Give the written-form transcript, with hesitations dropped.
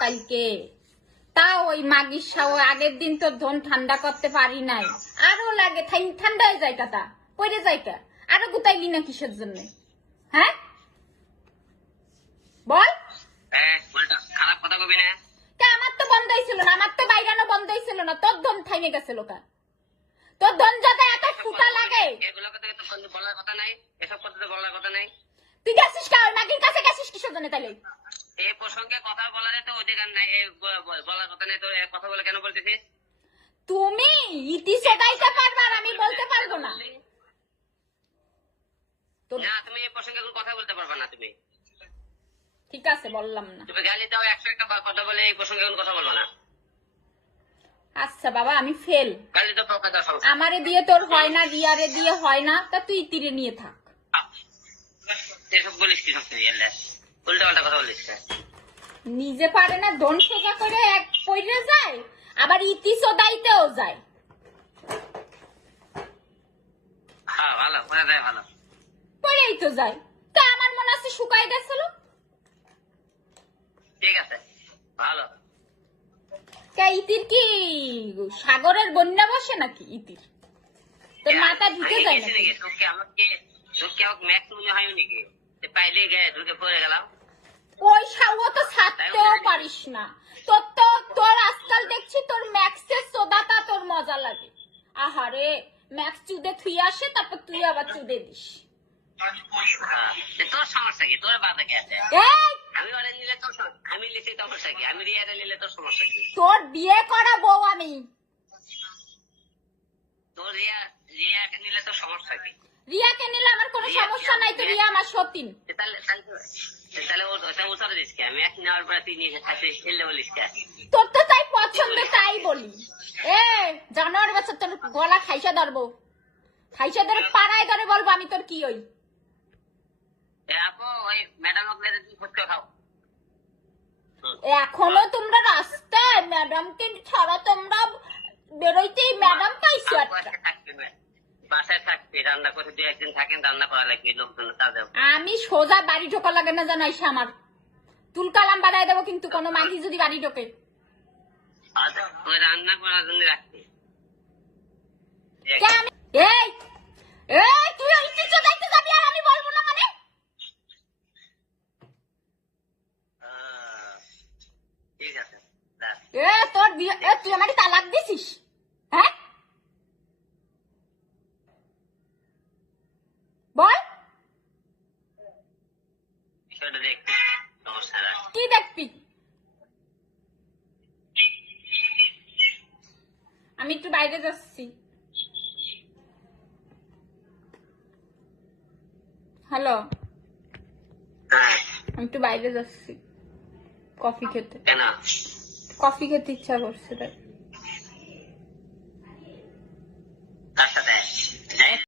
কালকে তাও ওই মাগির সাও আগের দিন তো ধন ঠান্ডা করতে পারি নাই, আরো লাগে ঠান্ডা হয়ে যায় কাটা পড়ে যায় কা, আরো গুতাইলি না কিসের জন্য? হ্যাঁ বল। খারাপ কথা কবি না। আমার তো বন্ধ হয়েছিল না, আমার তো বাইরানো বন্ধ হয়েছিল না, তোর ধন থাইমে গেছিল কা? তোর ধন যাতে এত ফুটা লাগে এগুলো কথা তো বলার কথা নাই, এসব কথা তো বলার কথা নাই। তুই গেছিস কা ওই মাগির কাছে? গেছিস কিসের জন্য তাইলে? এই প্রসঙ্গে কথা বলার তো অধিকার নাই, বলার কথা নাই তো কথা বলে কেন বলতেছিস? তুমি ইতি সদাইতে পারবা আর আমি বলতে পারবো না। না তুমি এই প্রসঙ্গে কোনো কথা বলতে পারবা না। তুমি ঠিক আছে বললাম না। তুমি গালি দাও 101টা কথা বলে এই প্রসঙ্গে কোনো কথা বলবা না। আচ্ছা বাবা আমি ফেল। গালি দাও প্রকার দাও। আমারে দিয়ে তোর হয় না, রিয়ারে দিয়ে হয় না, তা তুই তীরে নিয়ে থাক। এসব বলিস কি? সত্যি উল্টো পাল্টা কথা বলিস। নিজে পারে না, ধন সোজা করে এক পইরে যায়, আবার ইতি সদাইতেও যায়। হ্যাঁ ভালো করে দেয়, ভালো পড়েই তো যায়। তা আমার মনে আছে শুকাই গেছিল। ঠিক আছে ভালো। ইতির কি সাগরের বন্যা বসে নাকি? ইতির তোর মাথা ঢুকে যায় নাকি? তোকে আমাকে ম্যাক্স মনে হয় নাকি পাইলে গে ঢুকে পড়ে গেলাম। ওই সাউও তো ছাড়তেও পারিস না। তোর আজকাল দেখছি তোর ম্যাক্সের সোদাটা তোর মজা লাগে। আহারে ম্যাক্স চুদে থুই আসে, তারপর তুই আবার চুদে দিস। তোর সমস্যা কি? তোর বাধা কে আছে? আমি ওরে নিলে তোর, আমি লিখি সমস্যা কি? আমি রিয়ারে নিলে তোর সমস্যা কি? তোর বিয়ে করা বউ আমি। তোর রিয়াকে নিলে তোর সমস্যা কি? রিয়াকে নিলে আমার কোনো সমস্যা নাই, তো রিয়া আমার সতীন। তাহলে ওটা উত্তর দিস কে? আমি এক নেওয়ার পরে তুই নিয়ে খাতে এলে বলিস কে? তোর তো তাই পছন্দ তাই বলি। জানোয়ার বাচ্চা, তোর গলা খাইসা ধরবো, খাইসা ধরে পাড়ায় ধরে বলবো আমি তোর কি ওই। আপু ওই ম্যাডাম আপনাদের কি ফুটকে খাও? এখনো তোমরা রাস্তায় ম্যাডামকে ছাড়া তোমরা বেরোইতেই ম্যাডাম পাইছো একটা। বাসায় থাকবে, রান্না করে 2-1 দিন থাকেন, রান্না করা লাগবে লোকজন কাজে। আমি সোজা বাড়ি ঢোকা লাগে না জানাইছে আমার, তুলকালাম বাড়াই দেবো কিন্তু কোনো মাগি যদি বাড়ি ঢোকে। ওই রান্না করার জন্য রাখবে। তুই ওই কিছু দেখতে যাবি আর আমি বলবো না মানে? ঠিক আছে তোর বিয়ে, তুই আমাকে তালাক দিছিস? হ্যাঁ বল। বিষয়টা দেখতে সমস্যা নাই। কি দেখবি? আমি একটু বাইরে যাচ্ছি। হ্যালো, আমি একটু বাইরে যাচ্ছি কফি খেতে। কেন? কফি খেতে ইচ্ছা করছে তাই।